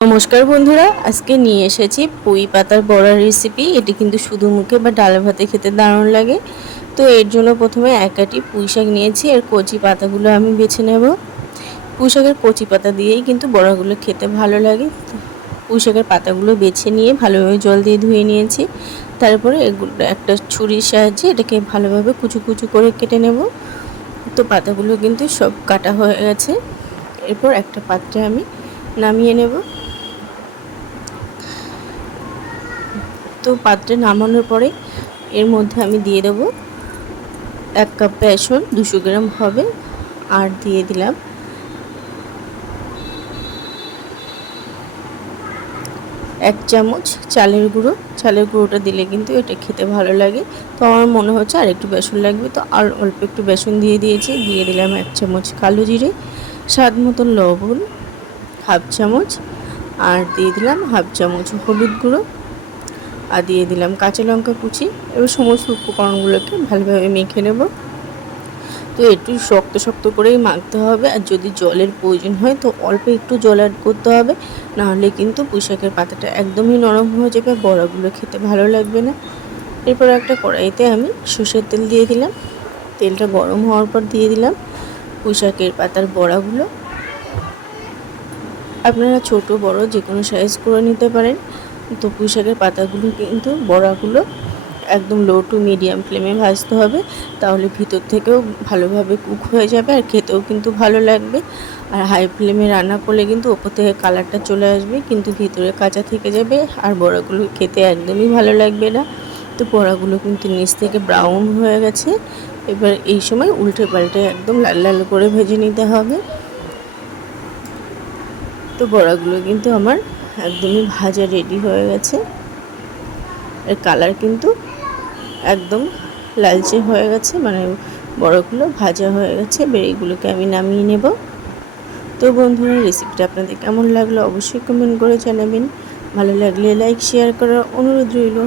নমস্কার বন্ধুরা, আজকে নিয়ে এসেছি পুঁই পাতার বড়ার রেসিপি এটি কিন্তু শুধু মুখে বা ডাল ভাতে খেতে দারুণ লাগে। তো এর জন্য প্রথমে এক আটি পুঁই শাক নিয়েছি এর কচি পাতাগুলো আমি বেছে নেব। পুঁই শাকের কচি পাতা দিয়েই কিন্তু বড়াগুলো খেতে ভালো লাগে। পুঁই শাকের পাতাগুলো বেছে নিয়ে ভালোভাবে জল দিয়ে ধুয়ে নিয়েছি। তারপরে এগুলো একটা ছুরির সাহায্যে এটাকে ভালোভাবে কুচু কুচু করে কেটে নেব। তো পাতাগুলো কিন্তু সব কাটা হয়ে গেছে। এরপর একটা পাত্রে আমি নামিয়ে নেব। তো পাত্রে নামানোর পরে এর মধ্যে আমি দিয়ে দেবো এক কাপ বেসন, দুশো গ্রাম হবে, আর দিয়ে দিলাম এক চামচ চালের গুঁড়ো। চালের গুঁড়োটা দিলে কিন্তু এটা খেতে ভালো লাগে। তো আমার মনে হচ্ছে আর একটু বেসন লাগবে। তো আর অল্প একটু বেসন দিয়ে দিয়েছি। দিয়ে দিলাম এক চামচ কালো জিরে, স্বাদ মতন লবণ, হাফ চামচ, আর দিয়ে দিলাম হাফ চামচ হলুদ গুঁড়ো। আর দিয়ে দিলাম কাঁচা লঙ্কা কুচি এবার সমস্ত উপকরণগুলোকে ভালোভাবে মেখে নেব। তো একটু শক্ত শক্ত করেই মাখতে হবে আর যদি জলের প্রয়োজন হয় তো অল্প একটু জল অ্যাড করতে হবে, নাহলে কিন্তু পুঁইশাকের পাতাটা একদমই নরম হয়ে যাবে, বড়াগুলো খেতে ভালো লাগবে না। এরপর একটা কড়াইতে আমি সর্ষের তেল দিয়ে দিলাম। তেলটা গরম হওয়ার পর দিয়ে দিলাম পুঁইশাকের পাতার বড়াগুলো। আপনারা ছোট, বড় যে কোনো সাইজ করে নিতে পারেন। তো পুঁইশাকের পাতাগুলো কিন্তু বড়াগুলো একদম লো টু মিডিয়াম ফ্লেমে ভাজতে হবে। তাহলে ভিতর থেকেও ভালোভাবে কুক হয়ে যাবে আর খেতেও কিন্তু ভালো লাগবে। আর হাই ফ্লেমে রান্না করলে কিন্তু ওপর থেকে কালারটা চলে আসবে, কিন্তু ভিতরে কাঁচা থেকে যাবে আর বড়াগুলো খেতে একদমই ভালো লাগবে না। তো বড়াগুলো কিন্তু নিচ থেকে ব্রাউন হয়ে গেছে। এবার এই সময় উল্টে পাল্টে একদম লাল লাল করে ভেজে নিতে হবে। তো বড়াগুলো কিন্তু আমার একদমই ভাজা রেডি হয়ে গেছে। এর কালার কিন্তু একদম লালচে হয়ে গেছে মানে বড়গুলো ভাজা হয়ে গেছে বেরিগুলোকে আমি নামিয়ে নেব। তো বন্ধুরা রেসিপিটা আপনাদের কেমন লাগল অবশ্যই কমেন্ট করে জানাবেন। ভালো লাগলে লাইক শেয়ার করার অনুরোধ রইল।